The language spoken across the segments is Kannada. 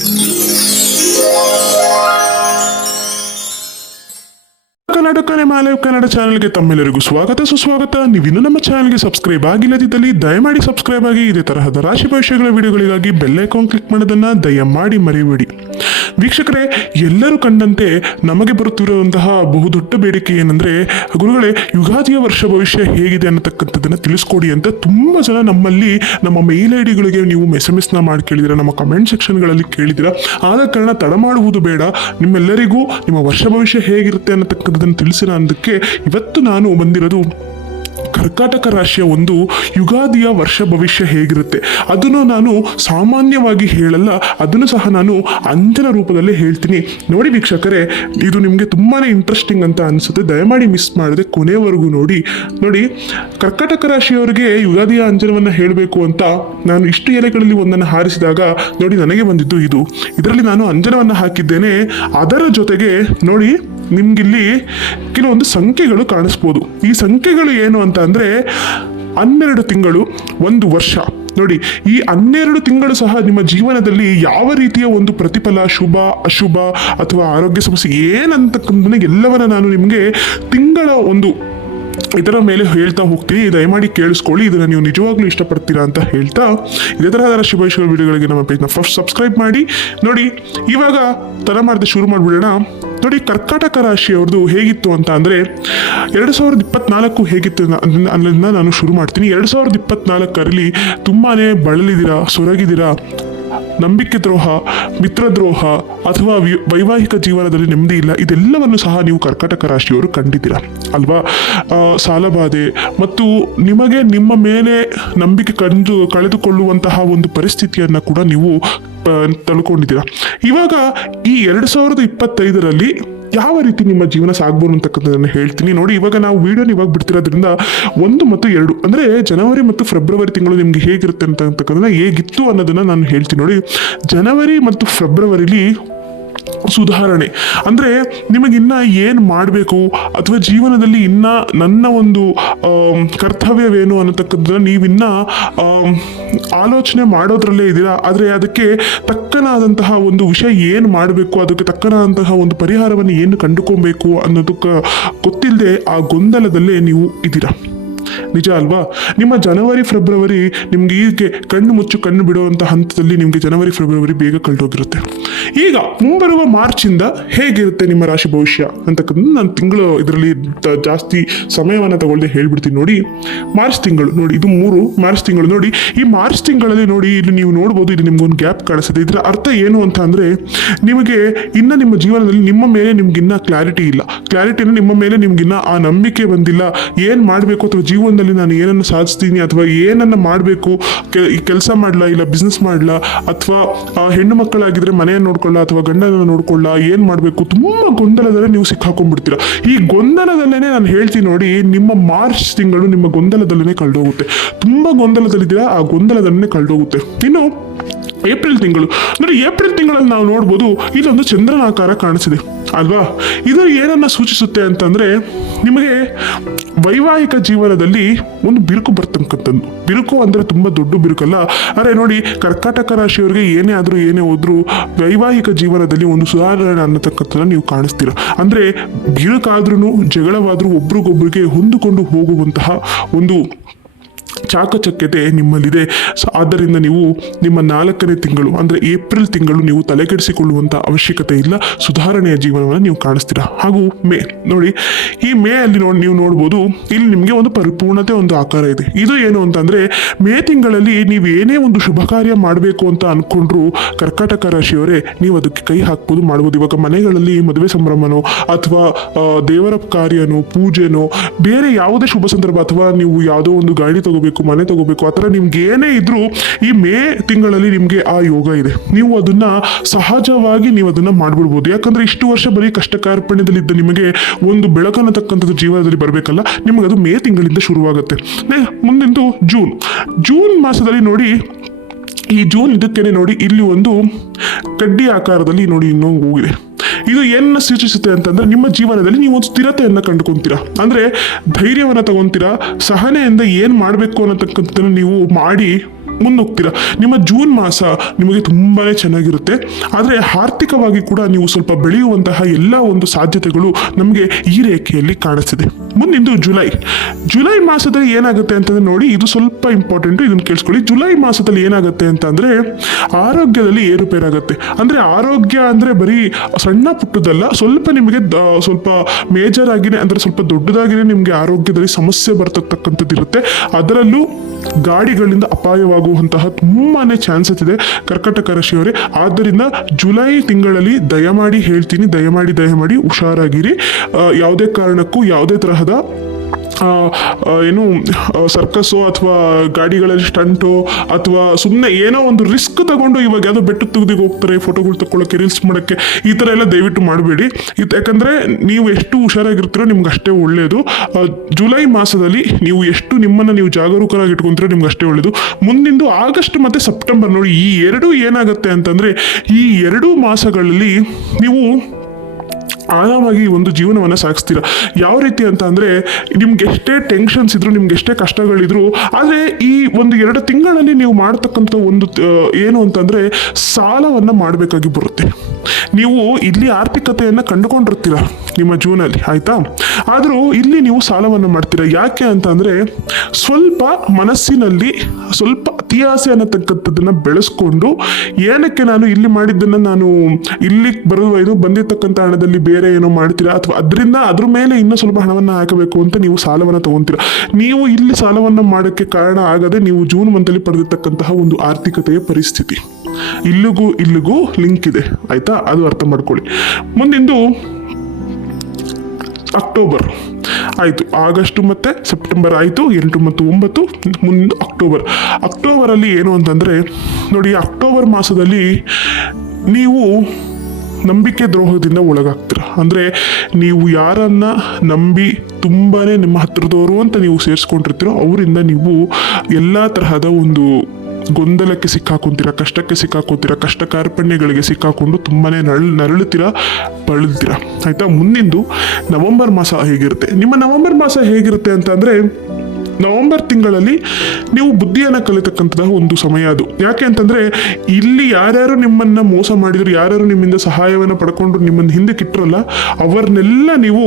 Música ಕರ್ನಾಟಕ ಮಾಲವ್ ಕನ್ನಡ ಚಾನೆಲ್ಗೆ ತಮ್ಮೆಲ್ಲರಿಗೂ ಸ್ವಾಗತ. ಸುಸ್ವಾಗತ. ನೀವಿನ್ನು ನಮ್ಮ ಚಾನೆಲ್ಗೆ ಸಬ್ಸ್ಕ್ರೈಬ್ ಆಗಿಲ್ಲದಿದ್ದಲ್ಲಿ ದಯಮಾಡಿ ಸಬ್ಸ್ಕ್ರೈಬ್ ಆಗಿ ಇದೇ ತರಹದ ರಾಶಿ ಭವಿಷ್ಯಗಳ ವಿಡಿಯೋಗಳಿಗಾಗಿ ಬೆಲ್ಲೈಕಾನ್ ಕ್ಲಿಕ್ ಮಾಡೋದನ್ನ ದಯಮಾಡಿ ಮರಿಬೇಡಿ. ವೀಕ್ಷಕರೇ, ಎಲ್ಲರೂ ಕಂಡಂತೆ ನಮಗೆ ಬರುತ್ತಿರುವಂತಹ ಬಹುದೊಡ್ಡ ಬೇಡಿಕೆ ಏನಂದ್ರೆ, ಗುರುಗಳೇ, ಯುಗಾದಿಯ ವರ್ಷ ಭವಿಷ್ಯ ಹೇಗಿದೆ ಅನ್ನತಕ್ಕಂಥದ್ದನ್ನು ತಿಳಿಸ್ಕೊಡಿ ಅಂತ ತುಂಬಾ ಜನ ನಮ್ಮಲ್ಲಿ ನಮ್ಮ ಮೇಲ್ ಐ ಡಿಗಳಿಗೆ ನೀವು ಎಸ್ನ ಮಾಡಿ ಕೇಳಿದಿರ, ನಮ್ಮ ಕಮೆಂಟ್ ಸೆಕ್ಷನ್ಗಳಲ್ಲಿ ಕೇಳಿದಿರ. ಆದ ಕಾರಣ ತಡ ಮಾಡುವುದು ಬೇಡ. ನಿಮ್ಮೆಲ್ಲರಿಗೂ ನಿಮ್ಮ ವರ್ಷ ಭವಿಷ್ಯ ಹೇಗಿರುತ್ತೆ ಅನ್ನತಕ್ಕಂಥದ್ದನ್ನು ತಿಳಿಸಿರ ಅನ್ನೋದಕ್ಕೆ ಇವತ್ತು ನಾನು ಬಂದಿರೋದು ಕರ್ಕಾಟಕ ರಾಶಿಯ ಒಂದು ಯುಗಾದಿಯ ವರ್ಷ ಭವಿಷ್ಯ ಹೇಗಿರುತ್ತೆ? ಅದನ್ನು ನಾನು ಸಾಮಾನ್ಯವಾಗಿ ಹೇಳಲ್ಲ, ಅದನ್ನು ಸಹ ನಾನು ಅಂಜನ ರೂಪದಲ್ಲೇ ಹೇಳ್ತೀನಿ. ನೋಡಿ ವೀಕ್ಷಕರೇ, ಇದು ನಿಮಗೆ ತುಂಬಾ ಇಂಟ್ರೆಸ್ಟಿಂಗ್ ಅಂತ ಅನಿಸುತ್ತೆ. ದಯಮಾಡಿ ಮಿಸ್ ಮಾಡದೆ ಕೊನೆಯವರೆಗೂ ನೋಡಿ. ನೋಡಿ, ಕರ್ಕಾಟಕ ರಾಶಿಯವರಿಗೆ ಯುಗಾದಿಯ ಅಂಜನವನ್ನು ಹೇಳಬೇಕು ಅಂತ ನಾನು ಇಷ್ಟು ಎಲೆಗಳಲ್ಲಿ ಒಂದನ್ನು ಹಾರಿಸಿದಾಗ ನೋಡಿ ನನಗೆ ಬಂದಿದ್ದು ಇದು. ಇದರಲ್ಲಿ ನಾನು ಅಂಜನವನ್ನು ಹಾಕಿದ್ದೇನೆ. ಅದರ ಜೊತೆಗೆ ನೋಡಿ ನಿಮ್ಗಿಲ್ಲಿ ಕೆಲವೊಂದು ಸಂಖ್ಯೆಗಳು ಕಾಣಿಸ್ಬೋದು. ಈ ಸಂಖ್ಯೆಗಳು ಏನು ಅಂತ ಅಂದರೆ ಹನ್ನೆರಡು ತಿಂಗಳು, ಒಂದು ವರ್ಷ. ನೋಡಿ, ಈ ಹನ್ನೆರಡು ತಿಂಗಳು ಸಹ ನಿಮ್ಮ ಜೀವನದಲ್ಲಿ ಯಾವ ರೀತಿಯ ಒಂದು ಪ್ರತಿಫಲ, ಶುಭ, ಅಶುಭ ಅಥವಾ ಆರೋಗ್ಯ ಸಮಸ್ಯೆ ಏನಂತಕ್ಕಂಥ ಎಲ್ಲವನ್ನ ನಾನು ನಿಮಗೆ ತಿಂಗಳ ಒಂದು ಇದರ ಮೇಲೆ ಹೇಳ್ತಾ ಹೋಗ್ತೀನಿ. ದಯಮಾಡಿ ಕೇಳಿಸ್ಕೊಳ್ಳಿ. ಇದನ್ನು ನೀವು ನಿಜವಾಗ್ಲೂ ಇಷ್ಟಪಡ್ತೀರಾ ಅಂತ ಹೇಳ್ತಾ ಇದೇ ತರಹದ ರಾಶಿ ವಿಡಿಯೋಗಳಿಗೆ ನಮ್ಮ ಪೇಜ್ನ ಫಸ್ಟ್ ಸಬ್ಸ್ಕ್ರೈಬ್ ಮಾಡಿ. ನೋಡಿ, ಇವಾಗ ತಡ ಶುರು ಮಾಡಿಬಿಡೋಣ. ನೋಡಿ, ಕರ್ಕಾಟಕ ರಾಶಿಯವ್ರದ್ದು ಹೇಗಿತ್ತು ಅಂತ ಅಂದರೆ, ಎರಡು ಸಾವಿರದ ಇಪ್ಪತ್ನಾಲ್ಕು ಹೇಗಿತ್ತು ಅನ್ನೋದನ್ನ ನಾನು ಶುರು ಮಾಡ್ತೀನಿ. ಎರಡು ಸಾವಿರದ ಇಪ್ಪತ್ನಾಲ್ಕರಲ್ಲಿ ತುಂಬಾ ಬಳಲಿದ್ದೀರಾ, ಸೊರಗಿದ್ದೀರಾ ನಂಬಿಕೆ ದ್ರೋಹ ಮಿತ್ರದ್ರೋಹ ಅಥವಾ ವೈವಾಹಿಕ ಜೀವನದಲ್ಲಿ ನೆಮ್ಮದಿ ಇಲ್ಲ, ಇದೆಲ್ಲವನ್ನು ಸಹ ನೀವು ಕರ್ಕಾಟಕ ರಾಶಿಯವರು ಕಂಡಿದ್ದೀರಾ? ಅಲ್ವಾ? ಸಾಲಬಾಧೆ ಮತ್ತು ನಿಮಗೆ ನಿಮ್ಮ ಮೇಲೆ ನಂಬಿಕೆ ಕಂಡು, ಕಳೆದುಕೊಳ್ಳುವಂತಹ ಒಂದು ಪರಿಸ್ಥಿತಿಯನ್ನು ಕೂಡ ನೀವು ತಳ್ಕೊಂಡಿದ್ದೀರಾ? ಇವಾಗ ಈ ಎರಡು ಸಾವಿರದ ಇಪ್ಪತ್ತೈದರಲ್ಲಿ ಯಾವ ರೀತಿ ನಿಮ್ಮ ಜೀವನ ಸಾಗ್ಬೋದು ಅಂತಕ್ಕಂಥದ್ದನ್ನು ಹೇಳ್ತೀನಿ. ನೋಡಿ, ಇವಾಗ ನಾವು ವಿಡಿಯೋನ ಇವಾಗ ಬಿಡ್ತಿರೋದ್ರಿಂದ ಒಂದು ಮತ್ತು ಎರಡು, ಅಂದರೆ ಜನವರಿ ಮತ್ತು ಫೆಬ್ರವರಿ ತಿಂಗಳು ನಿಮ್ಗೆ ಹೇಗಿರುತ್ತೆ ಅಂತ ಅಂತಕ್ಕಂಥದ್ದನ್ನ ಹೇಗಿತ್ತು ಅನ್ನೋದನ್ನ ನಾನು ಹೇಳ್ತೀನಿ. ನೋಡಿ, ಜನವರಿ ಮತ್ತು ಫೆಬ್ರವರಿಲಿ ಸುಧಾರಣೆ ಅಂದರೆ ನಿಮಗಿನ್ನ ಏನು ಮಾಡಬೇಕು? ಅಥವಾ ಜೀವನದಲ್ಲಿ ಇನ್ನ ನನ್ನ ಒಂದು ಕರ್ತವ್ಯವೇನು ಅನ್ನತಕ್ಕಂಥದ್ದನ್ನ ನೀವಿನ್ನ ಆಲೋಚನೆ ಮಾಡೋದ್ರಲ್ಲೇ ಇದ್ದೀರಾ? ಆದರೆ ಅದಕ್ಕೆ ತಕ್ಕನಾದಂತಹ ಒಂದು ವಿಷಯ ಏನು ಮಾಡಬೇಕು? ಅದಕ್ಕೆ ತಕ್ಕನಾದಂತಹ ಒಂದು ಪರಿಹಾರವನ್ನು ಏನು ಕಂಡುಕೊಬೇಕು ಅನ್ನೋದಕ್ಕೆ ಗೊತ್ತಿಲ್ಲದೆ ಆ ಗೊಂದಲದಲ್ಲೇ ನೀವು ಇದ್ದೀರಾ? ನಿಜ ಅಲ್ವಾ? ನಿಮ್ಮ ಜನವರಿ, ಫೆಬ್ರವರಿ ನಿಮ್ಗೆ ಕಣ್ಣು ಮುಚ್ಚು ಕಣ್ಣು ಬಿಡುವಂಥ ಹಂತದಲ್ಲಿ ನಿಮಗೆ ಜನವರಿ, ಫೆಬ್ರವರಿ ಬೇಗ ಕಳೆದೋಗಿರುತ್ತೆ. ಈಗ ಮುಂಬರುವ ಮಾರ್ಚಿಂದ ಹೇಗಿರುತ್ತೆ ನಿಮ್ಮ ರಾಶಿ ಭವಿಷ್ಯ? ಅಂತಕ್ಕಂಥ ನಾನು ತಿಂಗಳು ಇದರಲ್ಲಿ ಜಾಸ್ತಿ ಸಮಯವನ್ನು ತಗೊಳ್ಳದೆ ಹೇಳ್ಬಿಡ್ತೀನಿ ನೋಡಿ. ಮಾರ್ಚ್ ತಿಂಗಳು ನೋಡಿ, ಇದು ಮೂರು ಮಾರ್ಚ್ ತಿಂಗಳು ನೋಡಿ. ಈ ಮಾರ್ಚ್ ತಿಂಗಳಲ್ಲಿ ನೋಡಿ, ಇಲ್ಲಿ ನೀವು ನೋಡ್ಬೋದು ಇಲ್ಲಿ ನಿಮ್ಗೊಂದು ಗ್ಯಾಪ್ ಕಾಣಿಸುತ್ತೆ. ಇದರ ಅರ್ಥ ಏನು ಅಂತ ಅಂದರೆ, ನಿಮಗೆ ಇನ್ನ ನಿಮ್ಮ ಜೀವನದಲ್ಲಿ ನಿಮ್ಮ ಮೇಲೆ ನಿಮ್ಗಿನ್ನ ಕ್ಲಾರಿಟಿ ಇಲ್ಲ. ಕ್ಲಾರಿಟಿನ ನಿಮ್ಮ ಮೇಲೆ ನಿಮ್ಗಿನ್ನ ಆ ನಂಬಿಕೆ ಬಂದಿಲ್ಲ. ಏನು ಮಾಡಬೇಕು ಅಥವಾ ಜೀವನದಲ್ಲಿ ನಾನು ಏನನ್ನು ಸಾಧಿಸ್ತೀನಿ ಅಥವಾ ಏನನ್ನು ಮಾಡಬೇಕು ಕೆಲಸ ಮಾಡಲ ಇಲ್ಲ ಬಿಸ್ನೆಸ್ ಮಾಡಲ ಅಥವಾ ಹೆಣ್ಣು ಮಕ್ಕಳಾಗಿದ್ರೆ ಮನೆಯನ್ನು ನೋಡ್ಕೊಳ್ಳ ಅಥವಾ ಗಂಡನ ನೋಡ್ಕೊಳ್ಳ, ಏನು ಮಾಡಬೇಕು, ತುಂಬ ಗೊಂದಲದಲ್ಲೇ ನೀವು ಸಿಕ್ಕಾಕೊಂಡ್ಬಿಡ್ತೀರ. ಈ ಗೊಂದಲದಲ್ಲೇ ನಾನು ಹೇಳ್ತೀನಿ ನೋಡಿ, ನಿಮ್ಮ ಮಾರ್ಚ್ ತಿಂಗಳು ನಿಮ್ಮ ಗೊಂದಲದಲ್ಲೇ ಕಳೆದೋಗುತ್ತೆ. ತುಂಬ ಗೊಂದಲದಲ್ಲಿದ್ದೀರಾ, ಆ ಗೊಂದಲದಲ್ಲೇ ಕಳೆದೋಗುತ್ತೆ. ಇನ್ನು, ಏಪ್ರಿಲ್ ತಿಂಗಳು. ನೋಡಿ, ಏಪ್ರಿಲ್ ತಿಂಗಳಲ್ಲಿ ನಾವು ನೋಡ್ಬೋದು, ಇಲ್ಲೊಂದು ಚಂದ್ರನಾಕಾರ ಕಾಣಿಸಿದೆ. ಅಲ್ವಾ? ಇದು ಏನನ್ನ ಸೂಚಿಸುತ್ತೆ ಅಂತಂದರೆ, ನಿಮಗೆ ವೈವಾಹಿಕ ಜೀವನದಲ್ಲಿ ಒಂದು ಬಿರುಕು ಬರ್ತಕ್ಕಂಥದ್ದು. ಬಿರುಕು ಅಂದ್ರೆ ತುಂಬಾ ದೊಡ್ಡ ಬಿರುಕಲ್ಲ. ಅರೆ ನೋಡಿ, ಕರ್ಕಾಟಕ ರಾಶಿಯವರಿಗೆ ಏನೇ ಆದ್ರೂ ಏನೇ ಹೋದರೂ ವೈವಾಹಿಕ ಜೀವನದಲ್ಲಿ ಒಂದು ಸುಧಾರಣೆ ಅನ್ನತಕ್ಕಂಥದ್ದನ್ನ ನೀವು ಕಾಣಿಸ್ತೀರ? ಅಂದ್ರೆ ಬಿರುಕಾದ್ರೂ ಜಗಳವಾದರೂ ಒಬ್ರಿಗೊಬ್ರಿಗೆ ಹೊಂದಿಕೊಂಡು ಹೋಗುವಂತಹ ಒಂದು ಚಾಕಚಕ್ಯತೆ ನಿಮ್ಮಲ್ಲಿದೆ. ಆದ್ದರಿಂದ ನೀವು ನಿಮ್ಮ ನಾಲ್ಕನೇ ತಿಂಗಳು, ಅಂದರೆ ಏಪ್ರಿಲ್ ತಿಂಗಳು ನೀವು ತಲೆಕೆಡಿಸಿಕೊಳ್ಳುವಂಥ ಅವಶ್ಯಕತೆ ಇಲ್ಲ. ಸುಧಾರಣೆಯ ಜೀವನವನ್ನು ನೀವು ಕಾಣಿಸ್ತೀರಾ? ಹಾಗೂ ಮೇ, ನೋಡಿ, ಈ ಮೇ ಅಲ್ಲಿ ನೋಡಿ ನೀವು ನೋಡ್ಬೋದು, ಇಲ್ಲಿ ನಿಮಗೆ ಒಂದು ಪರಿಪೂರ್ಣತೆ, ಒಂದು ಆಕಾರ ಇದೆ. ಇದು ಏನು ಅಂತಂದರೆ, ಮೇ ತಿಂಗಳಲ್ಲಿ ನೀವು ಏನೇ ಒಂದು ಶುಭ ಕಾರ್ಯ ಮಾಡಬೇಕು ಅಂತ ಅನ್ಕೊಂಡ್ರು ಕರ್ಕಾಟಕ ರಾಶಿಯವರೇ, ನೀವು ಅದಕ್ಕೆ ಕೈ ಹಾಕ್ಬೋದು, ಮಾಡ್ಬೋದು. ಇವಾಗ ಮನೆಗಳಲ್ಲಿ ಮದುವೆ ಸಂಭ್ರಮನೋ, ಅಥವಾ ದೇವರ ಕಾರ್ಯನೋ, ಪೂಜೆನೋ, ಬೇರೆ ಯಾವುದೇ ಶುಭ ಸಂದರ್ಭ, ಅಥವಾ ನೀವು ಯಾವುದೋ ಒಂದು ಗಾಡಿ ತಗೋಬೇಕು ಮನೆ ತಗೋಬೇಕು. ಆ ಥರ ನಿಮ್ಗೆ ಏನೇ ಇದ್ರೂ ಈ ಮೇ ತಿಂಗಳಲ್ಲಿ ನಿಮಗೆ ಆ ಯೋಗ ಇದೆ. ನೀವು ಅದನ್ನ ಸಹಜವಾಗಿ ನೀವು ಅದನ್ನ ಮಾಡ್ಬಿಡ್ಬೋದು. ಯಾಕಂದ್ರೆ ಇಷ್ಟು ವರ್ಷ ಬರೀ ಕಷ್ಟ ಕಾರ್ಪಣ್ಯದಲ್ಲಿದ್ದ ನಿಮಗೆ ಒಂದು ಬೆಳಕನ್ನತಕ್ಕಂಥದ್ದು ಜೀವನದಲ್ಲಿ ಬರಬೇಕಲ್ಲ, ನಿಮಗೆ ಅದು ಮೇ ತಿಂಗಳಿಂದ ಶುರುವಾಗುತ್ತೆ. ಮುಂದಿಂದು ಜೂನ್. ಜೂನ್ ಮಾಸದಲ್ಲಿ ನೋಡಿ, ಈ ಜೂನ್ ಇದಕ್ಕೇನೆ ನೋಡಿ ಇಲ್ಲಿ ಒಂದು ಕಡ್ಡಿ ಆಕಾರದಲ್ಲಿ ನೋಡಿ ಇನ್ನೊಂದು ಹೋಗಿದೆ ಇದು ಏನನ್ನ ಸೂಚಿಸುತ್ತೆ ಅಂತಂದ್ರೆ ನಿಮ್ಮ ಜೀವನದಲ್ಲಿ ನೀವು ಒಂದು ಸ್ಥಿರತೆಯನ್ನ ಕಂಡುಕೊಂತೀರಾ. ಅಂದ್ರೆ ಧೈರ್ಯವನ್ನು ತಗೊಂತೀರಾ, ಸಹನೆಯಿಂದ ಏನು ಮಾಡಬೇಕು ಅನ್ನತಕ್ಕಂಥದ್ದನ್ನು ನೀವು ಮಾಡಿ ಮುನ್ನೋಗ್ತೀರಾ ನಿಮ್ಮ ಜೂನ್ ಮಾಸ ನಿಮಗೆ ತುಂಬಾನೇ ಚೆನ್ನಾಗಿರುತ್ತೆ. ಆದರೆ ಆರ್ಥಿಕವಾಗಿ ಕೂಡ ನೀವು ಸ್ವಲ್ಪ ಬೆಳೆಯುವಂತಹ ಎಲ್ಲ ಒಂದು ಸಾಧ್ಯತೆಗಳು ನಮಗೆ ಈ ರೇಖೆಯಲ್ಲಿ ಕಾಣಿಸ್ತಿದೆ. ಮುಂದಿಂದು ಜುಲೈ. ಜುಲೈ ಮಾಸದಲ್ಲಿ ಏನಾಗುತ್ತೆ ಅಂತಂದ್ರೆ ನೋಡಿ, ಇದು ಸ್ವಲ್ಪ ಇಂಪಾರ್ಟೆಂಟ್ ಇದನ್ನು ಕೇಳಿಸ್ಕೊಳ್ಳಿ. ಜುಲೈ ಮಾಸದಲ್ಲಿ ಏನಾಗುತ್ತೆ ಅಂತ ಅಂದ್ರೆ ಆರೋಗ್ಯದಲ್ಲಿ ಏರುಪೇರಾಗುತ್ತೆ. ಅಂದ್ರೆ ಆರೋಗ್ಯ ಅಂದ್ರೆ ಬರೀ ಸಣ್ಣ ಪುಟ್ಟದಲ್ಲ, ಸ್ವಲ್ಪ ನಿಮಗೆ ಸ್ವಲ್ಪ ಮೇಜರ್ ಆಗಿನೇ, ಅಂದ್ರೆ ಸ್ವಲ್ಪ ದೊಡ್ಡದಾಗಿನೇ ನಿಮಗೆ ಆರೋಗ್ಯದಲ್ಲಿ ಸಮಸ್ಯೆ ಬರ್ತಕ್ಕಂಥದ್ದು ಇರುತ್ತೆ ಅದರಲ್ಲೂ ಗಾಡಿಗಳಿಂದ ಅಪಾಯವಾಗುವಂತಹ ತುಂಬಾನೇ ಚಾನ್ಸಸ್ ಇದೆ ಕರ್ಕಟಕ ರಾಶಿಯವರೇ. ಆದ್ದರಿಂದ ಜುಲೈ ತಿಂಗಳಲ್ಲಿ ದಯಮಾಡಿ ಹೇಳ್ತೀನಿ, ದಯಮಾಡಿ ದಯಮಾಡಿ ಹುಷಾರಾಗಿರಿ. ಯಾವುದೇ ಕಾರಣಕ್ಕೂ ಯಾವುದೇ ತರಹದ ಏನು ಸರ್ಕಸ್ಸು ಅಥವಾ ಗಾಡಿಗಳಲ್ಲಿ ಸ್ಟಂಟು ಅಥವಾ ಸುಮ್ಮನೆ ಏನೋ ಒಂದು ರಿಸ್ಕ್ ತಗೊಂಡು ಇವಾಗ ಯಾವುದೋ ಬೆಟ್ಟ ತುಗ್ದಿಗೆ ಹೋಗ್ತಾರೆ ಫೋಟೋಗಳು ತಗೊಳ್ಳೋಕೆ ರೀಲ್ಸ್ ಮಾಡೋಕ್ಕೆ, ಈ ಥರ ಎಲ್ಲ ದಯವಿಟ್ಟು ಮಾಡಬೇಡಿ. ಇದು ಯಾಕಂದರೆ ನೀವು ಎಷ್ಟು ಹುಷಾರಾಗಿರ್ತೀರೋ ನಿಮ್ಗೆ ಅಷ್ಟೇ ಒಳ್ಳೆಯದು ಜುಲೈ ಮಾಸದಲ್ಲಿ ನೀವು ಎಷ್ಟು ನಿಮ್ಮನ್ನು ನೀವು ಜಾಗರೂಕರಾಗಿ ಇಟ್ಕೊಂತೀರೋ ನಿಮ್ಗೆ ಅಷ್ಟೇ ಒಳ್ಳೆಯದು ಮುಂದಿಂದು ಆಗಸ್ಟ್ ಮತ್ತು ಸೆಪ್ಟೆಂಬರ್ ನೋಡಿ ಈ ಎರಡೂ ಏನಾಗುತ್ತೆ ಅಂತಂದರೆ ಈ ಎರಡೂ ಮಾಸಗಳಲ್ಲಿ ನೀವು ಆರಾಮಾಗಿ ಒಂದು ಜೀವನವನ್ನು ಸಾಗಿಸ್ತೀರ. ಯಾವ ರೀತಿ ಅಂತ ಅಂದರೆ, ನಿಮ್ಗೆ ಎಷ್ಟೇ ಟೆನ್ಷನ್ಸ್ ಇದ್ರು, ನಿಮ್ಗೆ ಎಷ್ಟೇ ಕಷ್ಟಗಳಿದ್ರು, ಆದರೆ ಈ ಒಂದು ಎರಡು ತಿಂಗಳಲ್ಲಿ ನೀವು ಮಾಡ್ತಕ್ಕಂಥ ಒಂದು ಏನು ಅಂತಂದರೆ ಸಾಲವನ್ನು ಮಾಡಬೇಕಾಗಿ ಬರುತ್ತೆ. ನೀವು ಇಲ್ಲಿ ಆರ್ಥಿಕತೆಯನ್ನು ಕಂಡುಕೊಂಡಿರ್ತೀರ ನಿಮ್ಮ ಜೀವನದಲ್ಲಿ, ಆಯಿತಾ? ಆದರೂ ಇಲ್ಲಿ ನೀವು ಸಾಲವನ್ನು ಮಾಡ್ತೀರಾ. ಯಾಕೆ ಅಂತ ಅಂದರೆ ಸ್ವಲ್ಪ ಮನಸ್ಸಿನಲ್ಲಿ ಸ್ವಲ್ಪ ಅತಿಯಾಸೆ ಅನ್ನತಕ್ಕಂಥದ್ದನ್ನು ಬೆಳೆಸ್ಕೊಂಡು ಏನಕ್ಕೆ ನಾನು ಇಲ್ಲಿ ಮಾಡಿದ್ದನ್ನು ನಾನು ಇಲ್ಲಿ ಬರುವ ಇದು ಬಂದಿರತಕ್ಕಂಥ ಹಣದಲ್ಲಿ ಬೇರೆ ಏನೋ ಮಾಡ್ತೀರಾ? ಅಥವಾ ಅದರಿಂದ ಅದ್ರ ಮೇಲೆ ಇನ್ನೂ ಸ್ವಲ್ಪ ಹಣವನ್ನು ಹಾಕಬೇಕು ಅಂತ ನೀವು ಸಾಲವನ್ನು ತಗೊಂತೀರಾ. ನೀವು ಇಲ್ಲಿ ಸಾಲವನ್ನು ಮಾಡೋಕ್ಕೆ ಕಾರಣ ಆಗದೆ ನೀವು ಜೂನ್ ಮಂತಲ್ಲಿ ಪಡೆದಿರ್ತಕ್ಕಂತಹ ಒಂದು ಆರ್ಥಿಕತೆಯ ಪರಿಸ್ಥಿತಿ. ಇಲ್ಲಿಗೂ ಇಲ್ಲಿಗೂ ಲಿಂಕ್ ಇದೆ, ಆಯ್ತಾ? ಅದು ಅರ್ಥ ಮಾಡ್ಕೊಳ್ಳಿ. ಮುಂದಿಂದು ಅಕ್ಟೋಬರ್. ಆಯಿತು, ಆಗಸ್ಟ್ ಮತ್ತು ಸೆಪ್ಟೆಂಬರ್ ಆಯಿತು, ಎಂಟು ಮತ್ತು ಒಂಬತ್ತು ಮುಂದೆ ಅಕ್ಟೋಬರ್. ಅಕ್ಟೋಬರಲ್ಲಿ ಏನು ಅಂತಂದರೆ, ನೋಡಿ, ಅಕ್ಟೋಬರ್ ಮಾಸದಲ್ಲಿ ನೀವು ನಂಬಿಕೆ ದ್ರೋಹದಿಂದ ಒಳಗಾಗ್ತೀರ? ಅಂದರೆ, ನೀವು ಯಾರನ್ನು ನಂಬಿ ತುಂಬಾ ನಿಮ್ಮ ಹತ್ರದವರು ಅಂತ ನೀವು ಸೇರಿಸ್ಕೊಂಡಿರ್ತೀರೋ, ಅವರಿಂದ ನೀವು ಎಲ್ಲ ತರಹದ ಒಂದು ಗೊಂದಲಕ್ಕೆ ಸಿಕ್ಕಾಕೊಂತೀರಾ, ಕಷ್ಟಕ್ಕೆ ಸಿಕ್ಕಾಕೊತೀರಾ ಕಷ್ಟ ಕಾರ್ಪಣ್ಯಗಳಿಗೆ ಸಿಕ್ಕಾಕೊಂಡು ತುಂಬಾ ನರಳು, ನರಳುತ್ತೀರ ಬಳಲ್ತೀರ ಆಯಿತಾ? ಮುಂದಿಂದು ನವೆಂಬರ್ ಮಾಸ ಹೇಗಿರುತ್ತೆ? ನಿಮ್ಮ ನವೆಂಬರ್ ಮಾಸ ಹೇಗಿರುತ್ತೆ ಅಂತ ಅಂದರೆ ನವೆಂಬರ್ ತಿಂಗಳಲ್ಲಿ ನೀವು ಬುದ್ಧಿಯನ್ನು ಕಲಿತಕ್ಕಂತಹ ಒಂದು ಸಮಯ ಅದು. ಯಾಕೆ ಅಂತಂದ್ರೆ, ಇಲ್ಲಿ ಯಾರ್ಯಾರು ನಿಮ್ಮನ್ನ ಮೋಸ ಮಾಡಿದ್ರು, ಯಾರ್ಯಾರು ನಿಮ್ಮಿಂದ ಸಹಾಯವನ್ನು ಪಡ್ಕೊಂಡು ನಿಮ್ಮನ್ನು ಹಿಂದೆ ಕಿಟ್ರಲ್ಲ ಅವರನ್ನೆಲ್ಲ ನೀವು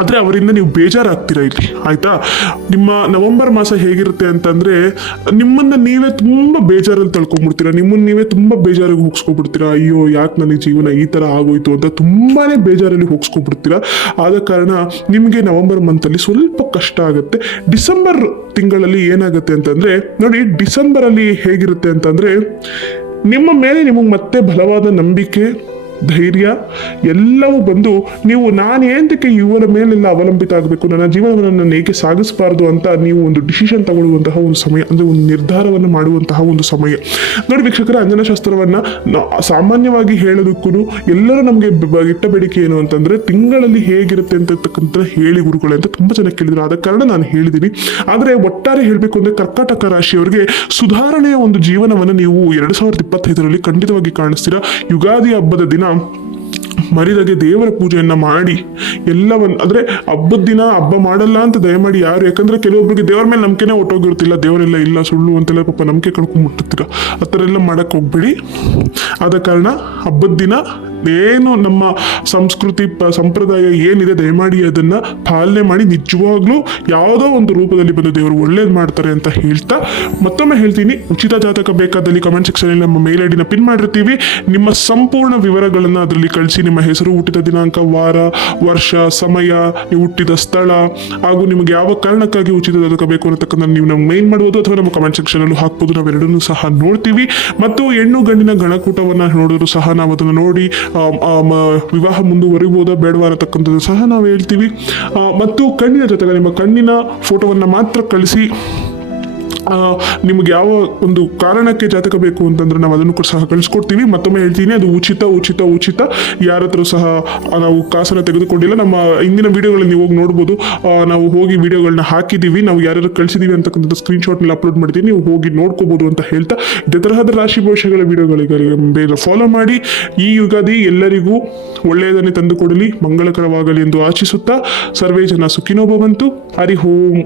ಆದರೆ ಅವರಿಂದ ನೀವು ಬೇಜಾರಾಗ್ತೀರಾ ಇಲ್ಲಿ? ಆಯಿತಾ? ನಿಮ್ಮ ನವೆಂಬರ್ ಮಾಸ ಹೇಗಿರುತ್ತೆ ಅಂತಂದರೆ ನಿಮ್ಮನ್ನು ನೀವೇ ತುಂಬ ಬೇಜಾರಲ್ಲಿ ತಳ್ಕೊಂಡ್ಬಿಡ್ತೀರಾ? ನಿಮ್ಮನ್ನು ನೀವೇ ತುಂಬ ಬೇಜಾರಿಗೆ ಹೋಗಿಸ್ಕೊಬಿಡ್ತೀರಾ ಅಯ್ಯೋ, ಯಾಕೆ ನನಗೆ ಜೀವನ ಈ ಥರ ಆಗೋಯ್ತು ಅಂತ ತುಂಬಾ ಬೇಜಾರಲ್ಲಿ ಹೋಗಿಸ್ಕೊಬಿಡ್ತೀರಾ ಆದ ಕಾರಣ ನಿಮಗೆ ನವೆಂಬರ್ ಮಂತಲ್ಲಿ ಸ್ವಲ್ಪ ಕಷ್ಟ ಆಗುತ್ತೆ. ಡಿಸೆಂಬರ್ ತಿಂಗಳಲ್ಲಿ ಏನಾಗುತ್ತೆ ಅಂತಂದರೆ, ನೋಡಿ, ಡಿಸೆಂಬರಲ್ಲಿ ಹೇಗಿರುತ್ತೆ ಅಂತಂದರೆ, ನಿಮ್ಮ ಮೇಲೆ ನಿಮಗೆ ಮತ್ತೆ ಬಲವಾದ ನಂಬಿಕೆ ಧೈರ್ಯ ಎಲ್ಲವೂ ಬಂದು ನೀವು ನಾನು ಏನಕ್ಕೆ ಇವರ ಮೇಲೆಲ್ಲ ಅವಲಂಬಿತ ಆಗಬೇಕು. ನನ್ನ ಜೀವನವನ್ನು ನಾನು ಏಕೆ ಸಾಗಿಸಬಾರ್ದು ಅಂತ ನೀವು ಒಂದು ಡಿಸಿಷನ್ ತಗೊಳ್ಳುವಂತಹ ಒಂದು ಸಮಯ, ಅಂದರೆ ಒಂದು ನಿರ್ಧಾರವನ್ನು ಮಾಡುವಂತಹ ಒಂದು ಸಮಯ. ನೋಡಿ ವೀಕ್ಷಕರ ಅಂಜನಶಾಸ್ತ್ರವನ್ನು ಸಾಮಾನ್ಯವಾಗಿ ಹೇಳೋದಕ್ಕೂ ಎಲ್ಲರೂ ನಮಗೆ ಇಟ್ಟ ಬೇಡಿಕೆ ಏನು ಅಂತಂದರೆ ತಿಂಗಳಲ್ಲಿ ಹೇಗಿರುತ್ತೆ ಅಂತಕ್ಕಂಥ ಹೇಳಿ ಗುರುಗಳೇ ಅಂತ ತುಂಬ ಜನ ಕೇಳಿದ್ರು. ಆದ ಕಾರಣ ನಾನು ಹೇಳಿದ್ದೀನಿ. ಆದರೆ ಒಟ್ಟಾರೆ ಹೇಳಬೇಕು ಅಂದರೆ ಕರ್ಕಾಟಕ ರಾಶಿಯವರಿಗೆ ಸುಧಾರಣೆಯ ಒಂದು ಜೀವನವನ್ನು ನೀವು ಎರಡು ಸಾವಿರದ ಇಪ್ಪತ್ತೈದರಲ್ಲಿ ಖಂಡಿತವಾಗಿ ಕಾಣಿಸ್ತೀರಾ? ಯುಗಾದಿ ಹಬ್ಬದ ದಿನ ಮರಿದಾಗೆ ದೇವರ ಪೂಜೆಯನ್ನ ಮಾಡಿ ಎಲ್ಲವನ್ನು ಅಂದ್ರೆ ಹಬ್ಬದ ದಿನ ಹಬ್ಬ ಮಾಡಲ್ಲ ಅಂತ ದಯಮಾಡಿ ಯಾರು ಯಾಕಂದ್ರೆ ಕೆಲವೊಬ್ಬರಿಗೆ ದೇವರ ಮೇಲೆ ನಂಬಿಕೆನೇ ಒಟ್ಟೋಗಿರ್ತಿಲ್ಲ. ದೇವರೆಲ್ಲ ಇಲ್ಲ, ಸುಳ್ಳು ಅಂತೆಲ್ಲ ಪಾಪ ನಂಬಿಕೆ ಕಳ್ಕೊಂಡ್ಬಿಟ್ಟಿರ್ತೀರ ಆ ಥರ ಎಲ್ಲ ಮಾಡಕ್ಕೆ ಹೋಗ್ಬೇಡಿ. ಆದ ಕಾರಣ ಹಬ್ಬದ ದಿನ ಏನು ನಮ್ಮ ಸಂಸ್ಕೃತಿ ಸಂಪ್ರದಾಯ ಏನಿದೆ, ದಯಮಾಡಿ ಅದನ್ನ ಪಾಲನೆ ಮಾಡಿ ನಿಜವಾಗ್ಲೂ ಯಾವುದೋ ಒಂದು ರೂಪದಲ್ಲಿ ಬಂದು ದೇವರು ಒಳ್ಳೇದು ಮಾಡ್ತಾರೆ ಅಂತ ಹೇಳ್ತಾ ಮತ್ತೊಮ್ಮೆ ಹೇಳ್ತೀನಿ. ಉಚಿತ ಜಾತಕ ಬೇಕಾದಲ್ಲಿ ಕಮೆಂಟ್ ಸೆಕ್ಷನ್ ನಮ್ಮ ಮೇಲ್ ಐಡಿನ ಪಿನ್ ಮಾಡಿರ್ತೀವಿ. ನಿಮ್ಮ ಸಂಪೂರ್ಣ ವಿವರಗಳನ್ನು ಅದರಲ್ಲಿ ಕಳಿಸಿ, ನಿಮ್ಮ ಹೆಸರು, ಹುಟ್ಟಿದ ದಿನಾಂಕ, ವಾರ, ವರ್ಷ, ಸಮಯ, ನೀವು ಹುಟ್ಟಿದ ಸ್ಥಳ ಹಾಗೂ ನಿಮಗೆ ಯಾವ ಕಾರಣಕ್ಕಾಗಿ ಉಚಿತ ಜಾತಕ ಬೇಕು ಅನ್ನತಕ್ಕಂಥ ನೀವು ನಮ್ಗೆ ಮೇಲ್ ಮಾಡ್ಬೋದು ಅಥವಾ ನಮ್ಮ ಕಮೆಂಟ್ ಸೆಕ್ಷನ್ ಅಲ್ಲೂ ಹಾಕ್ಬೋದು. ನಾವೆರಡನ್ನೂ ಸಹ ನೋಡ್ತೀವಿ. ಮತ್ತು ಹೆಣ್ಣು ಗಂಡಿನ ಗಣಕೂಟವನ್ನು ನೋಡಿದ್ರು ಸಹ ನಾವು ಅದನ್ನು ನೋಡಿ ವಿವಾಹ ಮುಂದುವರಿಬೋದಾ ಬೇಡವಾ ಅನ್ನತಕ್ಕಂಥದ್ದು ಸಹ ನಾವು ಹೇಳ್ತೀವಿ. ಮತ್ತು ಕಣ್ಣಿನ ಜೊತೆಗೆ ನಿಮ್ಮ ಕಣ್ಣಿನ ಫೋಟೋವನ್ನು ಮಾತ್ರ ಕಳಿಸಿ. ನಿಮ್ಗೆ ಯಾವ ಒಂದು ಕಾರಣಕ್ಕೆ ಜಾತಕ ಬೇಕು ಅಂತಂದ್ರೆ ನಾವು ಅದನ್ನು ಕೂಡ ಸಹ ಕಳಿಸ್ಕೊಡ್ತೀವಿ. ಮತ್ತೊಮ್ಮೆ ಹೇಳ್ತೀನಿ, ಅದು ಉಚಿತ ಉಚಿತ ಉಚಿತ. ಯಾರ ಹತ್ರ ಸಹ ನಾವು ಕಾಸನ್ನು ತೆಗೆದುಕೊಂಡಿಲ್ಲ. ನಮ್ಮ ಇಂದಿನ ವಿಡಿಯೋಗಳಲ್ಲಿ ನೀವು ಹೋಗಿ ನೋಡ್ಬೋದು. ನಾವು ಹೋಗಿ ವಿಡಿಯೋಗಳನ್ನ ಹಾಕಿದ್ದೀವಿ. ನಾವು ಯಾರು ಕಳಿಸಿದೀವಿ ಅಂತಕ್ಕಂಥ ಸ್ಕ್ರೀನ್ಶಾಟ್ನಲ್ಲಿ ಅಪ್ಲೋಡ್ ಮಾಡ್ತೀವಿ ನೀವು ಹೋಗಿ ನೋಡ್ಕೋಬೋದು ಅಂತ ಹೇಳ್ತಾ, ಇದೇ ತರಹದ ರಾಶಿ ಭವಿಷ್ಯಗಳ ವಿಡಿಯೋಗಳಿಗೆ ಫಾಲೋ ಮಾಡಿ. ಈ ಯುಗಾದಿ ಎಲ್ಲರಿಗೂ ಒಳ್ಳೆಯದನ್ನೇ ತಂದುಕೊಡಲಿ ಮಂಗಳಕರವಾಗಲಿ ಎಂದು ಆಶಿಸುತ್ತಾ, ಸರ್ವೇ ಜನ ಸುಖಿನೋ ಭವಂತು ಹರಿ ಓಂ.